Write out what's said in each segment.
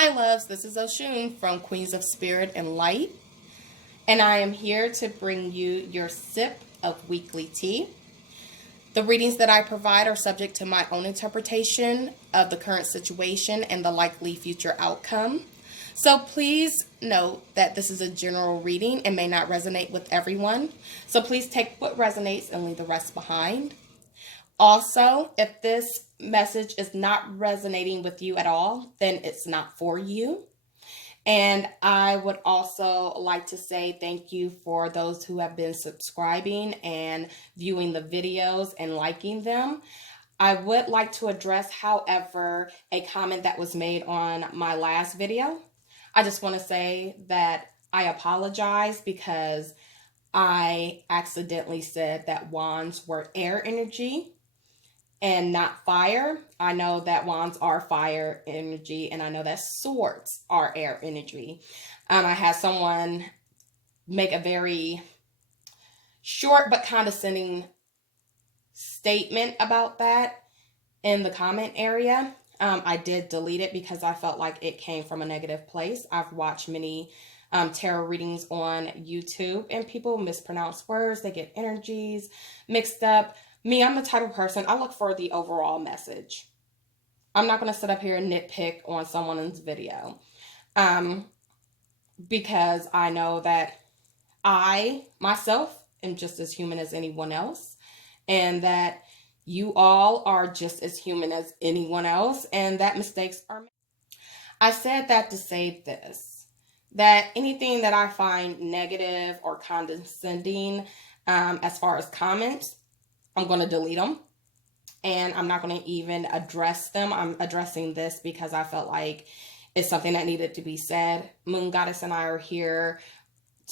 Hi loves, this is Oshun from Queens of Spirit and Light, and I am here to bring you your sip of weekly tea. The readings that I provide are subject to my own interpretation of the current situation and the likely future outcome. So please note that this is a general reading and may not resonate with everyone. So please take what resonates and leave the rest behind. Also, if this message is not resonating with you at all, then it's not for you. And I would also like to say thank you for those who have been subscribing and viewing the videos and liking them. I would like to address, however, a comment that was made on my last video. I just want to say that I apologize because I accidentally said that wands were air energy and not fire. I know that wands are fire energy, and I know that swords are air energy. I had someone make a very short but condescending statement about that in the comment area. I did delete it because I felt like it came from a negative place. I've watched many tarot readings on YouTube, and people mispronounce words. They get energies mixed up. Me, I'm the type of person, I look for the overall message. I'm not going to sit up here and nitpick on someone's video because I know that I, myself, am just as human as anyone else, and that you all are just as human as anyone else, and that mistakes are made. I said that to say this, that anything that I find negative or condescending as far as comments, I'm going to delete them, and I'm not going to even address them. I'm addressing this because I felt like it's something that needed to be said. Moon Goddess and I are here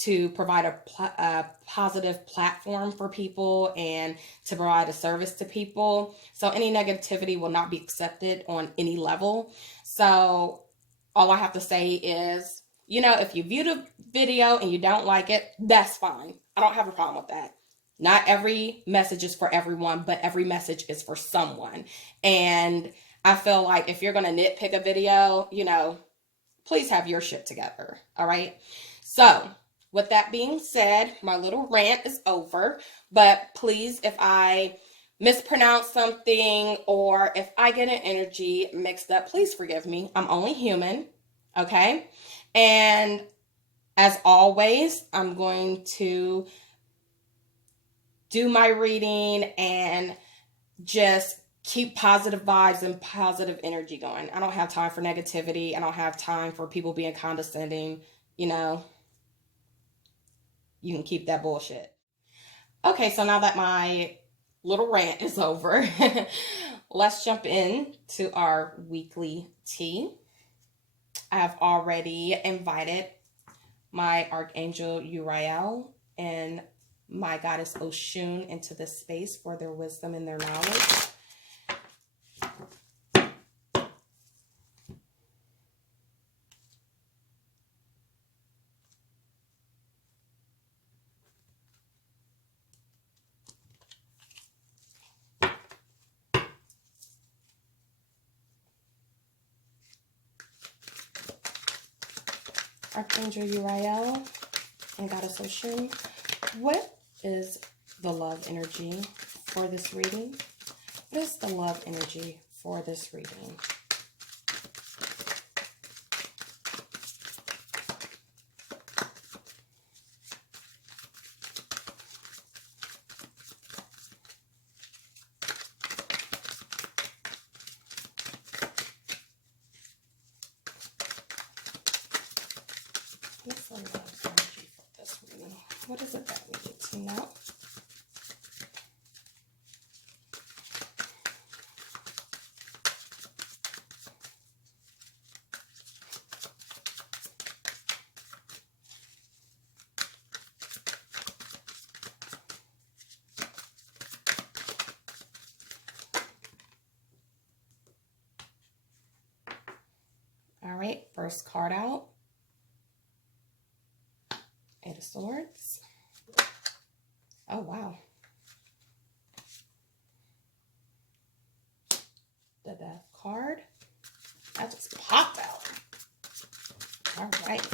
to provide a positive platform for people and to provide a service to people. So any negativity will not be accepted on any level. So all I have to say is, if you view the video and you don't like it, that's fine. I don't have a problem with that. Not every message is for everyone, but every message is for someone. And I feel like if you're going to nitpick a video, please have your shit together. All right. So with that being said, my little rant is over. But please, if I mispronounce something or if I get an energy mixed up, please forgive me. I'm only human. Okay. And as always, I'm going to do my reading and just keep positive vibes and positive energy going. I don't have time for negativity. I don't have time for people being condescending. You can keep that bullshit. Okay, so now that my little rant is over, let's jump in to our weekly tea. I have already invited my Archangel Uriel and my goddess Oshun into this space for their wisdom and their knowledge. Archangel Uriel and goddess Oshun, what is the love energy for this reading? What is the love energy for this reading? What's the love energy for this reading? What is it that we need to know? All right, first card out. Eight of Swords. Oh, wow. The Death card. That just popped out. right.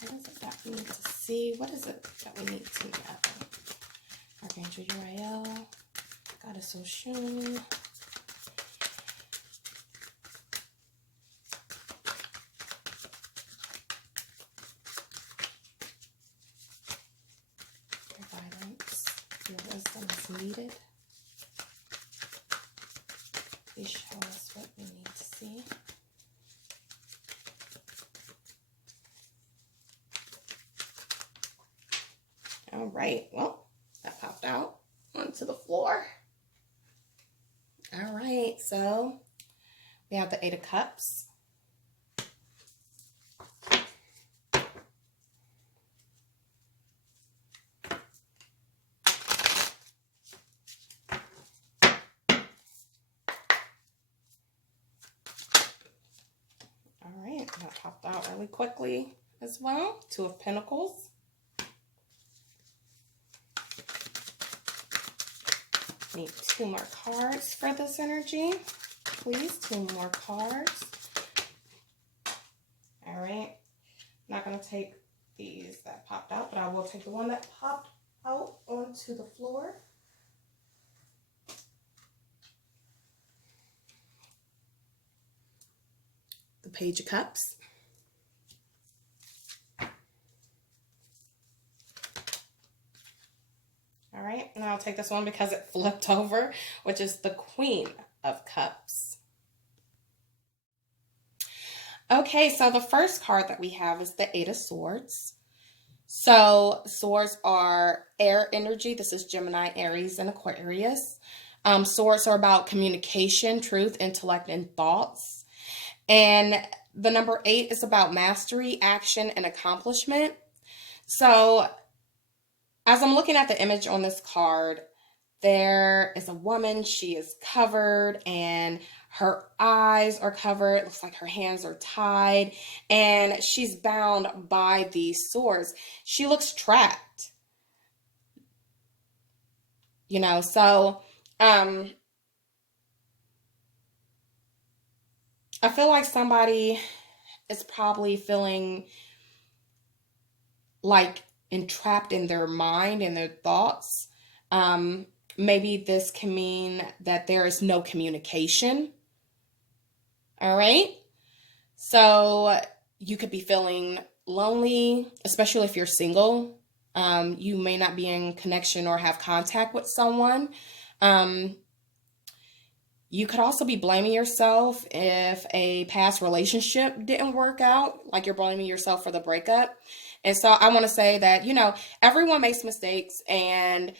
What is it that we need to see? What is it that we need to know? Archangel Uriel, Goddess Oshun. Your guidance, your wisdom is needed. Please show us what we need to see. All right, well, that popped out onto the floor. All right, so we have the Eight of Cups. All right, that popped out really quickly as well. Two of Pentacles. Need two more cards for this energy. Please, two more cards. All right. I'm not going to take these that popped out, but I will take the one that popped out onto the floor. The Page of Cups. All right, and I'll take this one because it flipped over, which is the Queen of Cups. Okay, so the first card that we have is the Eight of Swords. So swords are air energy. This is Gemini, Aries, and Aquarius. Swords are about communication, truth, intellect, and thoughts. And the number 8 is about mastery, action, and accomplishment. So as I'm looking at the image on this card, there is a woman. She is covered and her eyes are covered. It looks like her hands are tied and she's bound by these swords. She looks trapped. You know, so I feel like somebody is probably feeling like entrapped in their mind and their thoughts. Maybe this can mean that there is no communication. All right. So you could be feeling lonely, especially if you're single. You may not be in connection or have contact with someone. You could also be blaming yourself if a past relationship didn't work out, like you're blaming yourself for the breakup. And so I want to say that, you know, everyone makes mistakes and,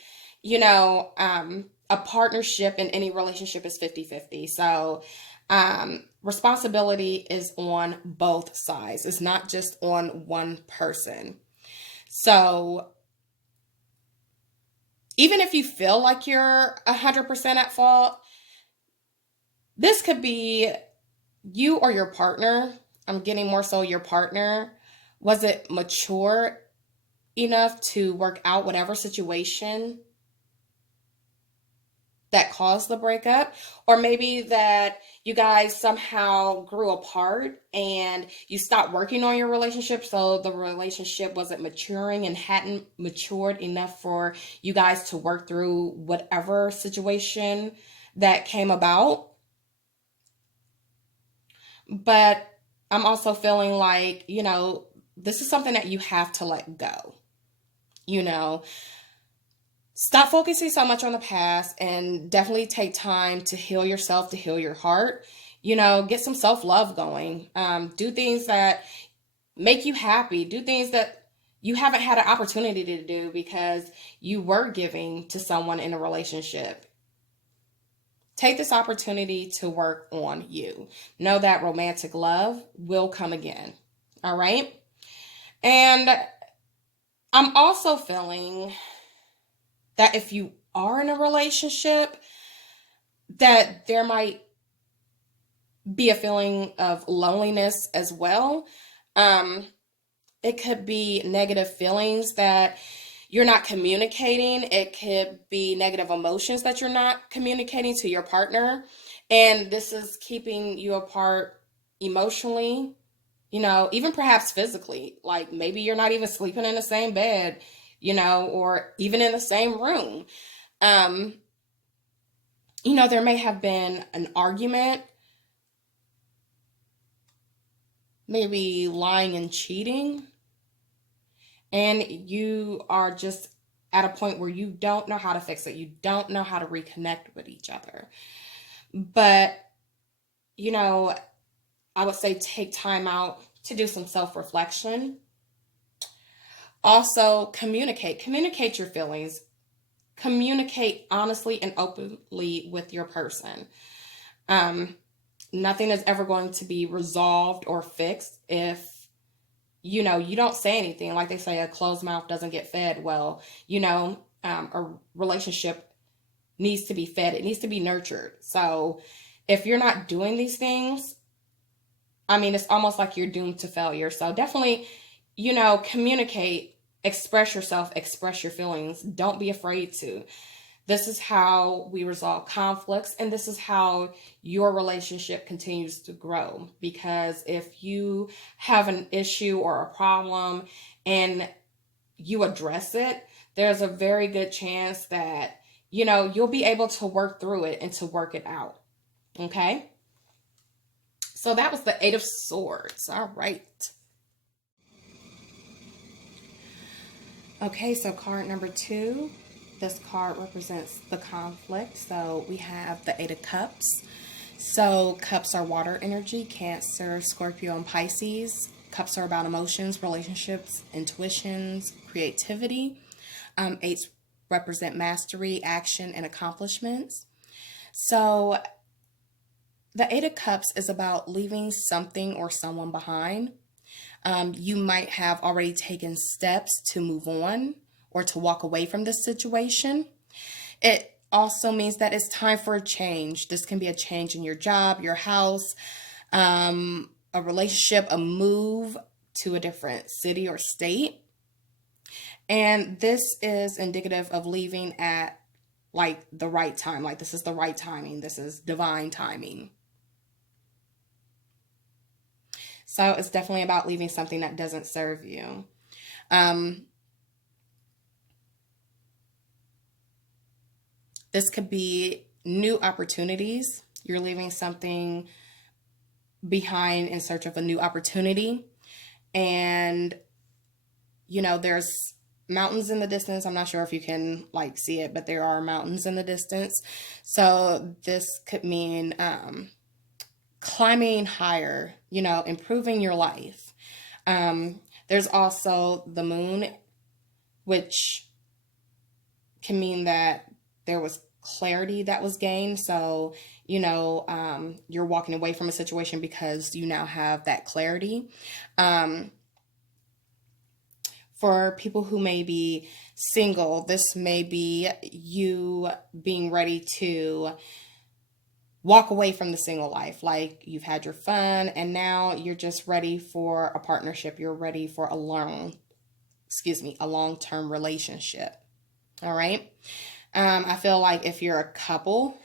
you know, a partnership in any relationship is 50-50. So responsibility is on both sides. It's not just on one person. So even if you feel like you're 100% at fault, this could be you or your partner. I'm getting more so your partner. Was it mature enough to work out whatever situation that caused the breakup? Or maybe that you guys somehow grew apart and you stopped working on your relationship, so the relationship wasn't maturing and hadn't matured enough for you guys to work through whatever situation that came about. But I'm also feeling like, you know, this is something that you have to let go. You know, stop focusing so much on the past and definitely take time to heal yourself, to heal your heart. You know, get some self-love going. Do things that make you happy. Do things that you haven't had an opportunity to do because you were giving to someone in a relationship. Take this opportunity to work on you. Know that romantic love will come again. All right? And I'm also feeling that if you are in a relationship, that there might be a feeling of loneliness as well. Um, it could be negative feelings that you're not communicating. It could be negative emotions that you're not communicating to your partner. And this is keeping you apart emotionally, even perhaps physically. Like maybe you're not even sleeping in the same bed, or even in the same room. Um, there may have been an argument, maybe lying and cheating, and you are just at a point where you don't know how to fix it. You don't know how to reconnect with each other. But, you know, I would say take time out to do some self reflection. Also, communicate your feelings, communicate honestly and openly with your person. Um, Nothing is ever going to be resolved or fixed if you don't say anything. Like they say, a closed mouth doesn't get fed. Well, a relationship needs to be fed, it needs to be nurtured. So if you're not doing these things, I mean, it's almost like you're doomed to failure. So definitely, communicate, express yourself, express your feelings. Don't be afraid to. This is how we resolve conflicts, and this is how your relationship continues to grow. Because if you have an issue or a problem and you address it, there's a very good chance that, you'll be able to work through it and to work it out. Okay? So that was the Eight of Swords. All right. Okay, so card number 2. This card represents the conflict. So we have the Eight of Cups. So cups are water energy, Cancer, Scorpio, and Pisces. Cups are about emotions, relationships, intuitions, creativity. Eights represent mastery, action, and accomplishments. So the Eight of Cups is about leaving something or someone behind. You might have already taken steps to move on or to walk away from this situation. It also means that it's time for a change. This can be a change in your job, your house, a relationship, a move to a different city or state. And this is indicative of leaving at like the right time. Like this is the right timing. This is divine timing. So it's definitely about leaving something that doesn't serve you. This could be new opportunities. You're leaving something behind in search of a new opportunity. And, there's mountains in the distance. I'm not sure if you can like see it, but there are mountains in the distance. So this could mean climbing higher, improving your life. There's also the moon, which can mean that there was clarity that was gained. So, you're walking away from a situation because you now have that clarity. For people who may be single, this may be you being ready to walk away from the single life. Like you've had your fun and now you're just ready for a partnership. You're ready for a long-term relationship. All right. I feel like if you're a couple,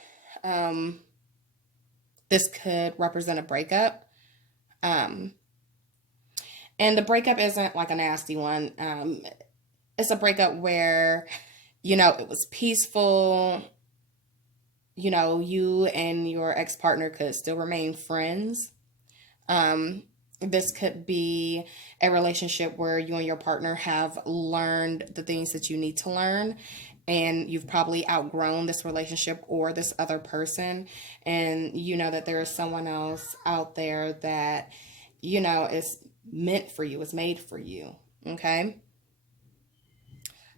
this could represent a breakup. And the breakup isn't like a nasty one. It's a breakup where, it was peaceful. You and your ex-partner could still remain friends. This could be a relationship where you and your partner have learned the things that you need to learn, and you've probably outgrown this relationship or this other person, and you know that there is someone else out there that, is meant for you, is made for you. Okay?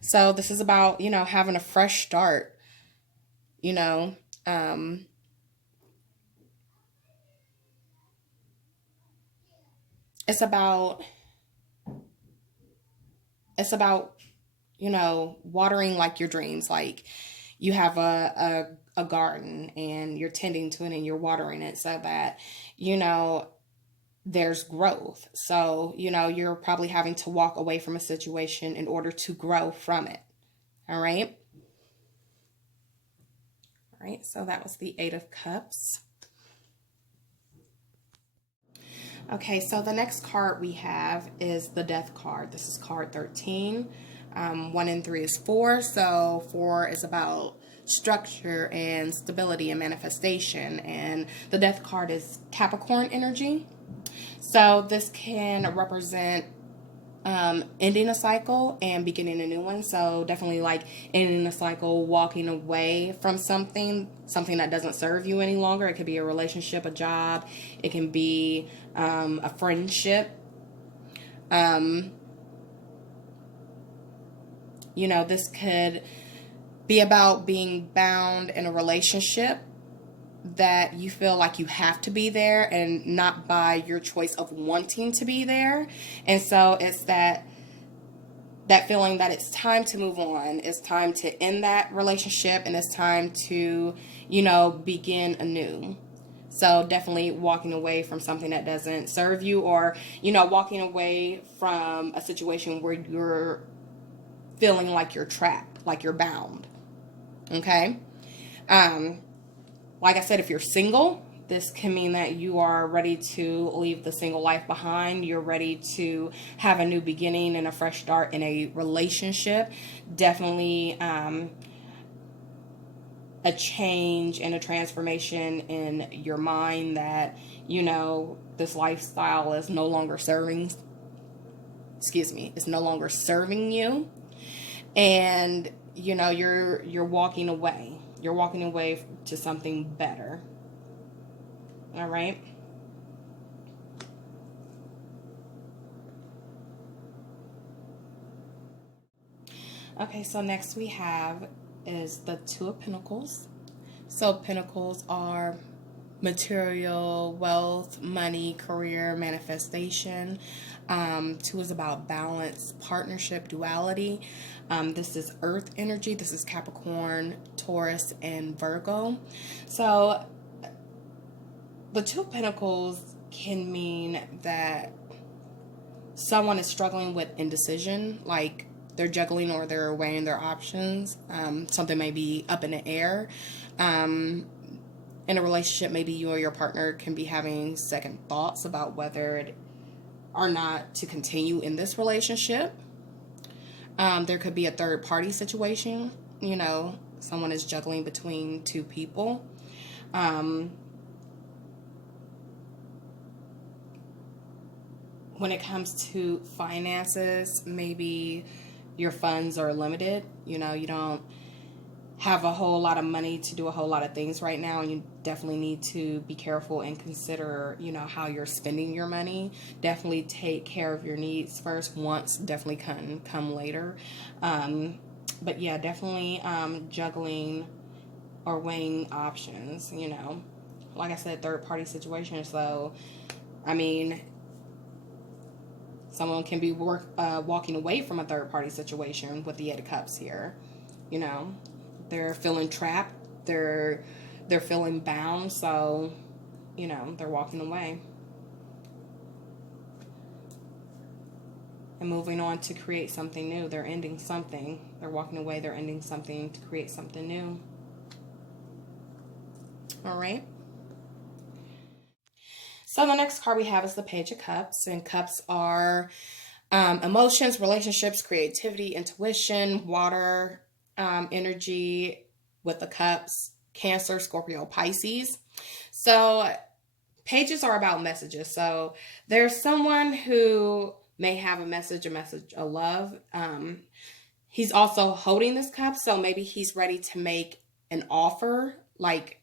So this is about, having a fresh start, it's about watering like your dreams. Like you have a garden and you're tending to it and you're watering it so that, you know, there's growth. So, you know, you're probably having to walk away from a situation in order to grow from it. All right. All right. So that was the Eight of Cups. Okay, so the next card we have is the Death card. This is card 13. 1 and 3 is 4. So 4 is about structure and stability and manifestation. And the Death card is Capricorn energy. So this can represent ending a cycle and beginning a new one. So definitely like ending a cycle, walking away from something that doesn't serve you any longer. It could be a relationship, a job. It can be a friendship. You know, this could be about being bound in a relationship that you feel like you have to be there and not by your choice of wanting to be there. And so it's that feeling that it's time to move on. It's time to end that relationship and it's time to, you know, begin anew. So definitely walking away from something that doesn't serve you, or, you know, walking away from a situation where you're feeling like you're trapped, like you're bound. Okay? Like I said, if you're single, this can mean that you are ready to leave the single life behind. You're ready to have a new beginning and a fresh start in a relationship. Definitely a change and a transformation in your mind that, you know, this lifestyle is no longer serving, it's no longer serving you. And, you know, you're walking away. You're walking away to something better. All right. Okay, so next we have is the Two of Pentacles. So pentacles are material, wealth, money, career, manifestation. 2 is about balance, partnership, duality. This is earth energy. This is Capricorn, Taurus, and Virgo. So the Two of Pentacles can mean that someone is struggling with indecision, like they're juggling or they're weighing their options. Something may be up in the air. In a relationship, maybe you or your partner can be having second thoughts about whether or not to continue in this relationship. There could be a third party situation. You know, someone is juggling between two people. When it comes to finances, maybe your funds are limited. You know, you don't have a whole lot of money to do a whole lot of things right now, and you definitely need to be careful and consider, you know, how you're spending your money. Definitely take care of your needs first. Wants definitely can come later. But yeah, definitely juggling or weighing options, you know. Like I said, third party situation. So, I mean, someone can be walking away from a third party situation with the Eight of Cups here, you know. They're feeling trapped. They're feeling bound. So, you know, they're walking away. And moving on to create something new. They're ending something. They're walking away. They're ending something to create something new. All right. So the next card we have is the Page of Cups. And cups are emotions, relationships, creativity, intuition, water, energy with the cups, Cancer, Scorpio, Pisces. So pages are about messages. So there's someone who may have a message of love. He's also holding this cup. So maybe he's ready to make an offer, like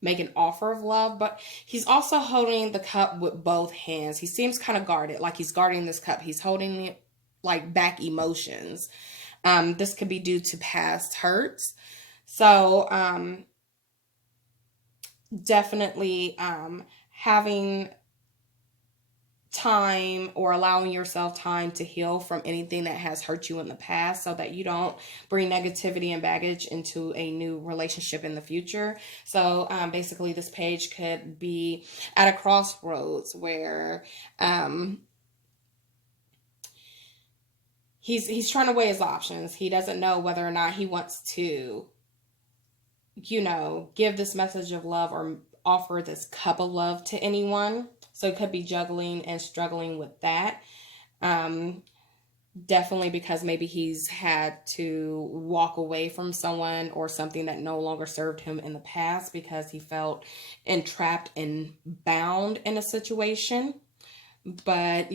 make an offer of love, but he's also holding the cup with both hands. He seems kind of guarded, like he's guarding this cup. He's holding it like back emotions. This could be due to past hurts. So definitely having time or allowing yourself time to heal from anything that has hurt you in the past so that you don't bring negativity and baggage into a new relationship in the future. So basically this page could be at a crossroads where he's trying to weigh his options. He doesn't know whether or not he wants to, give this message of love or offer this cup of love to anyone. So it could be juggling and struggling with that. Definitely because maybe he's had to walk away from someone or something that no longer served him in the past because he felt entrapped and bound in a situation. But,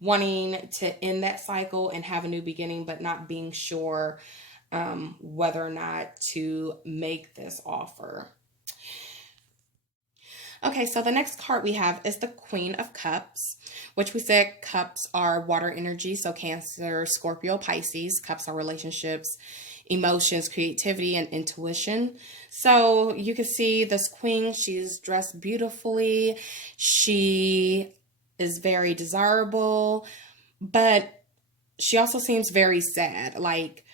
wanting to end that cycle and have a new beginning, but not being sure whether or not to make this offer. Okay, so the next card we have is the Queen of Cups, which we said cups are water energy. So Cancer, Scorpio, Pisces. Cups are relationships, emotions, creativity, and intuition. So you can see this queen, she's dressed beautifully. She is very desirable, but she also seems very sad. Like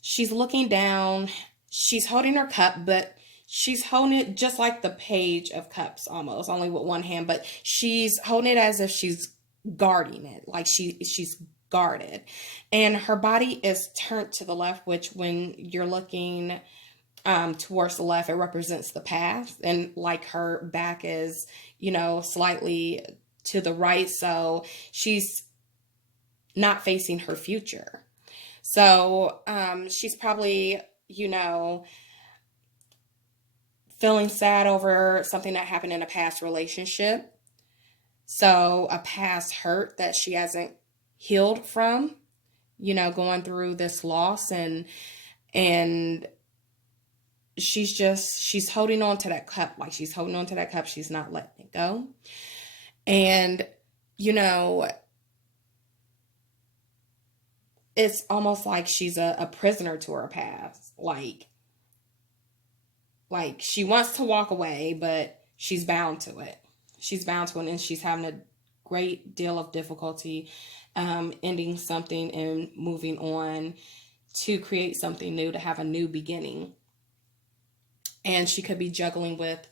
she's looking down, she's holding her cup, but she's holding it just like the Page of Cups almost, only with one hand, but she's holding it as if she's guarding it, like she's guarded. And her body is turned to the left, which when you're looking towards the left, it represents the past. And like her back is, slightly to the right. So she's not facing her future. So she's probably, feeling sad over something that happened in a past relationship. So a past hurt that she hasn't healed from, going through this loss and she's holding on to that cup. Like she's holding on to that cup. She's not letting it go. And, it's almost like she's a prisoner to her past. Like she wants to walk away, but she's bound to it. She's bound to it, and she's having a great deal of difficulty ending something and moving on to create something new, to have a new beginning. And she could be juggling with,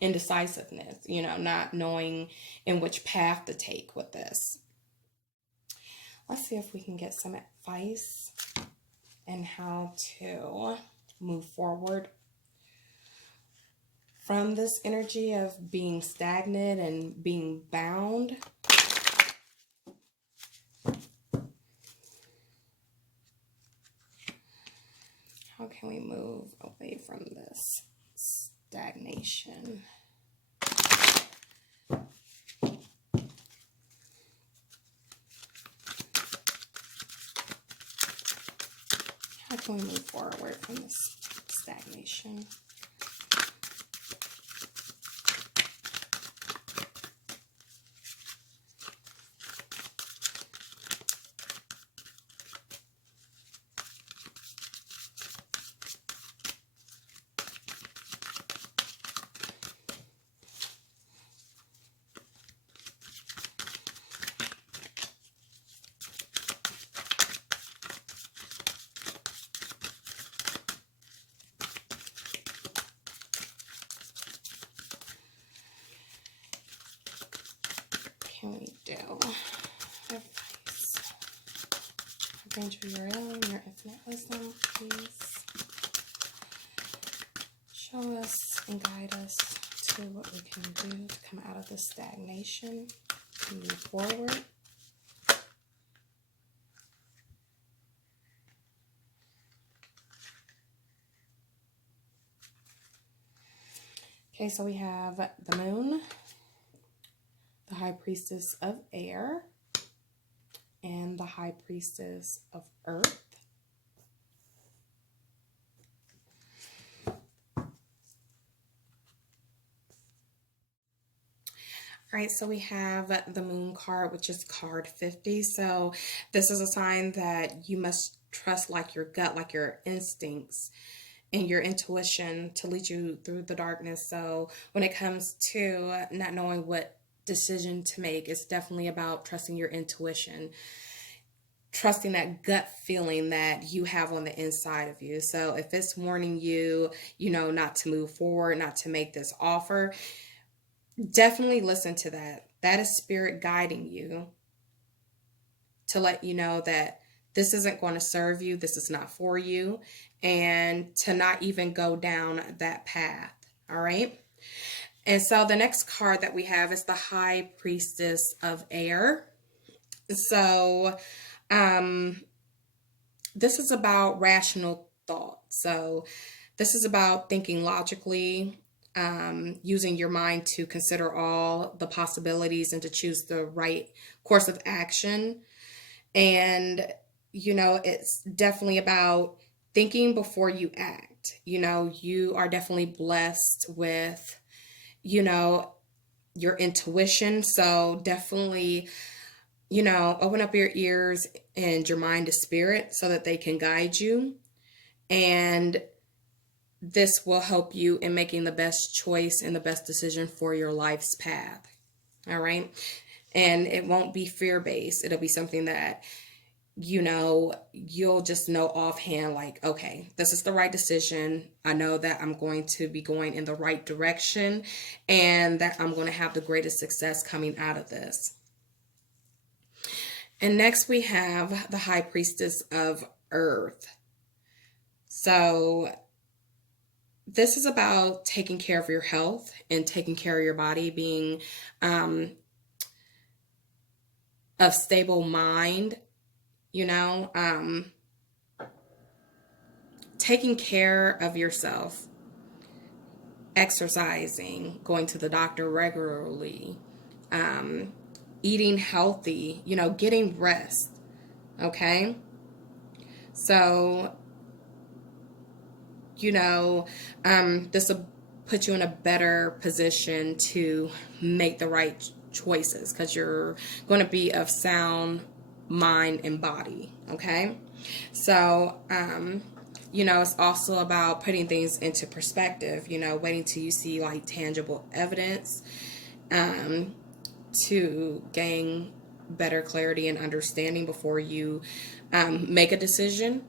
indecisiveness, not knowing in which path to take with this. Let's see if we can get some advice and how to move forward from this energy of being stagnant and being bound. How can we move away from this stagnation? How can we move forward from this stagnation? Can we do advice? Arrange for your own, your infinite wisdom, please. Show us and guide us to what we can do to come out of this stagnation and move forward. Okay, so we have the moon, the high priestess of air, and the high priestess of earth. All right, so we have the moon card, which is card 50. So this is a sign that you must trust like your gut, like your instincts. and your intuition to lead you through the darkness. So when it comes to not knowing what decision to make, it's definitely about trusting your intuition, trusting that gut feeling that you have on the inside of you. So if it's warning you, not to move forward, not to make this offer, definitely listen to that. That is spirit guiding you to let you know that this isn't going to serve you, this is not for you, and to not even go down that path. All right. And so the next card that we have is the High Priestess of Air. So this is about rational thought. So this is about thinking logically, using your mind to consider all the possibilities and to choose the right course of action. And, it's definitely about thinking before you act. You are definitely blessed with, your intuition. So definitely, open up your ears and your mind to spirit so that they can guide you. And this will help you in making the best choice and the best decision for your life's path. All right. And it won't be fear-based. It'll be something that, you'll just know offhand, like, okay, this is the right decision. I know that I'm going to be going in the right direction and that I'm going to have the greatest success coming out of this. And next we have the High Priestess of Earth. So this is about taking care of your health and taking care of your body, being of stable mind, taking care of yourself, exercising, going to the doctor regularly, eating healthy, getting rest. Okay. So, this will put you in a better position to make the right choices because you're going to be of sound mind and body. Okay. So, it's also about putting things into perspective, waiting till you see like tangible evidence, to gain better clarity and understanding before you, make a decision.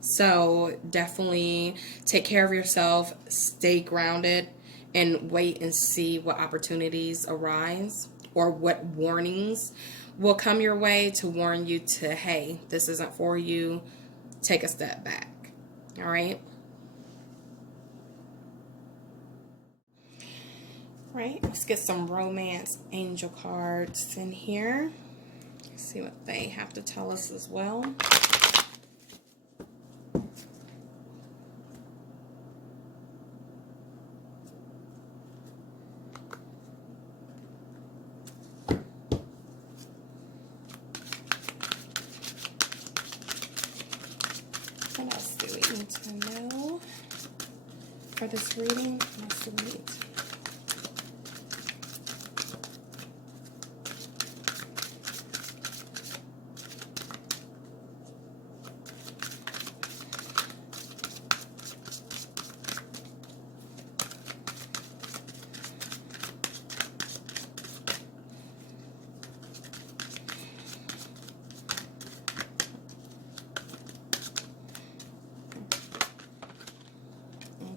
So definitely take care of yourself, stay grounded, and wait and see what opportunities arise or what warnings will come your way to warn you to, hey, this isn't for you. Take a step back. All right. All right. Let's get some romance angel cards in here. See what they have to tell us as well. What else do we need to know for this reading? What else do we need?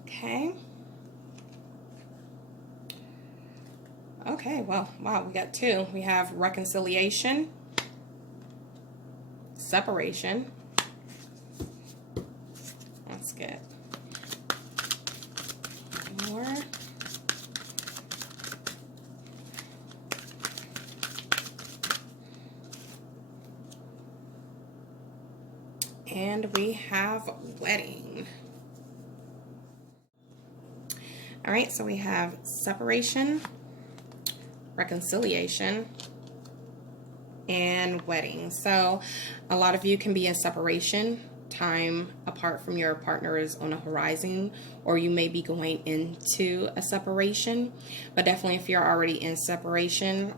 Okay. Okay, well, wow, we got two. We have reconciliation, separation. That's good. More. And we have wedding. All right, so we have separation, reconciliation, and wedding. So a lot of you can be in separation. Time apart from your partner is on a horizon, or you may be going into a separation. But definitely if you're already in separation,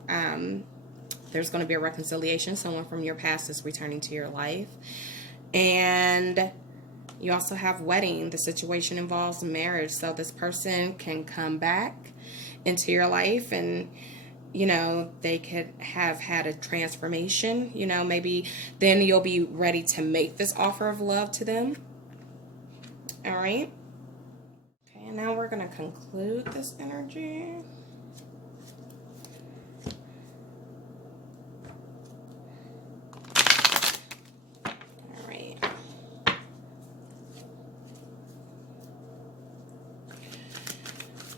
there's going to be a reconciliation. Someone from your past is returning to your life. And You also have wedding. The situation involves marriage. So this person can come back into your life, and they could have had a transformation. Maybe then you'll be ready to make this offer of love to them. All right. Okay, and now we're going to conclude this energy. All right.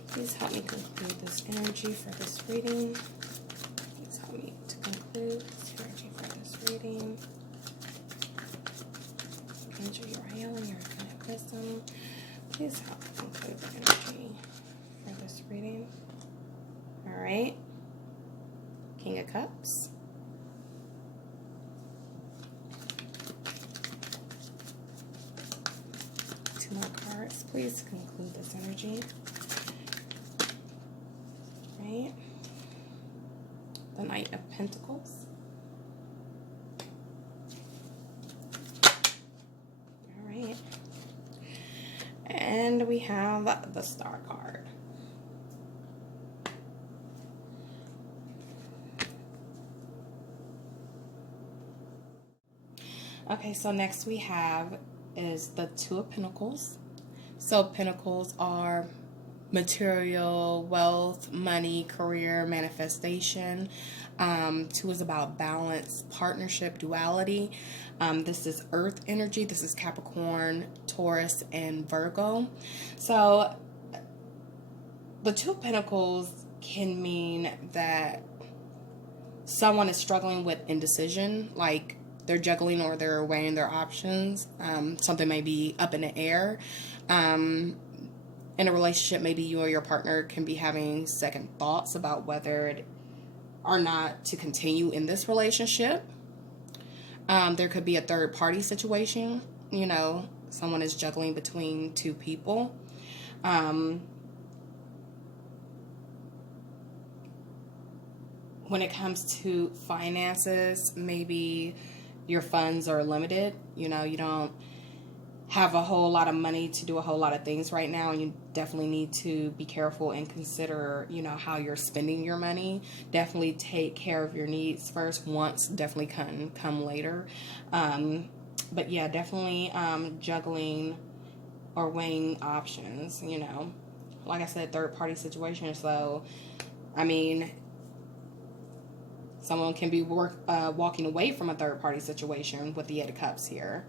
Please help me conclude this energy for this reading. Please help me to conclude this energy for this reading. Angel, your healing, your infinite wisdom. Please help me conclude the energy for this reading. All right. King of Cups. Two more cards, please, to conclude this energy. Right. The Knight of Pentacles. All right. And we have the Star card. Okay, so next we have is the Two of Pentacles. So Pentacles are material, wealth, money, career, manifestation. Two is about balance, partnership, duality. This is Earth energy. This is Capricorn, Taurus, and Virgo. So the Two of Pentacles can mean that someone is struggling with indecision, like they're juggling or they're weighing their options. Something may be up in the air. In a relationship, maybe you or your partner can be having second thoughts about whether or not to continue in this relationship. There could be a third party situation. Someone is juggling between two people. When it comes to finances, maybe your funds are limited. You don't have a whole lot of money to do a whole lot of things right now, and you definitely need to be careful and consider how you're spending your money. Definitely take care of your needs first. Wants definitely can come later, but yeah, definitely juggling or weighing options. Like I said, third party situation. So someone can be walking away from a third party situation with the Eight of Cups here.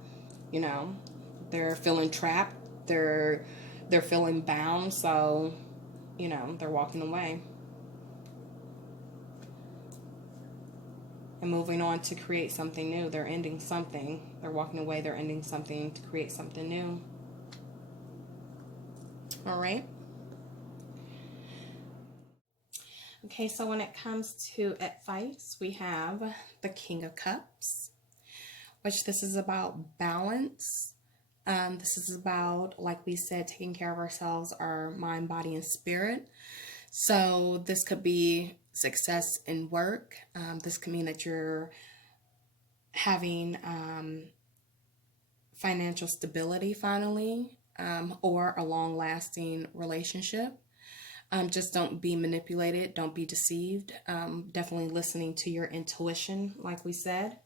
They're feeling trapped. They're feeling bound. So, they're walking away and moving on to create something new. They're ending something. They're walking away. They're ending something to create something new. All right. Okay, so when it comes to advice, we have the King of Cups, which this is about balance. This is about, like we said, taking care of ourselves, our mind, body, and spirit. So this could be success in work. This could mean that you're having financial stability finally, or a long-lasting relationship. Just don't be manipulated. Don't be deceived. Definitely listening to your intuition, like we said.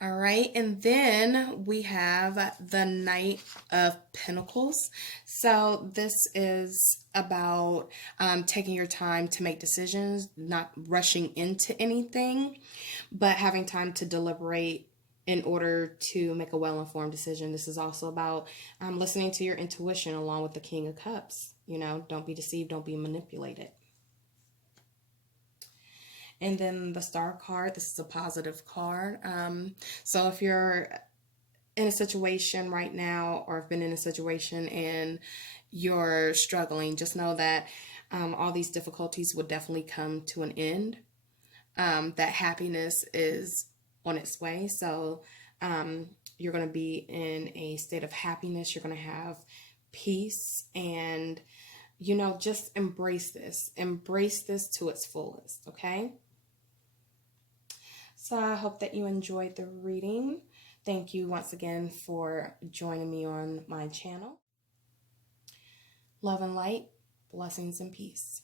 All right, and then we have the Knight of Pentacles. So this is about taking your time to make decisions, not rushing into anything, but having time to deliberate in order to make a well-informed decision. This is also about listening to your intuition along with the King of Cups. Don't be deceived, don't be manipulated. And then the Star card, this is a positive card. So if you're in a situation right now, or have been in a situation and you're struggling, just know that all these difficulties will definitely come to an end. That happiness is on its way. So you're going to be in a state of happiness. You're going to have peace, and just embrace this to its fullest. Okay. So I hope that you enjoyed the reading. Thank you once again for joining me on my channel. Love and light, blessings and peace.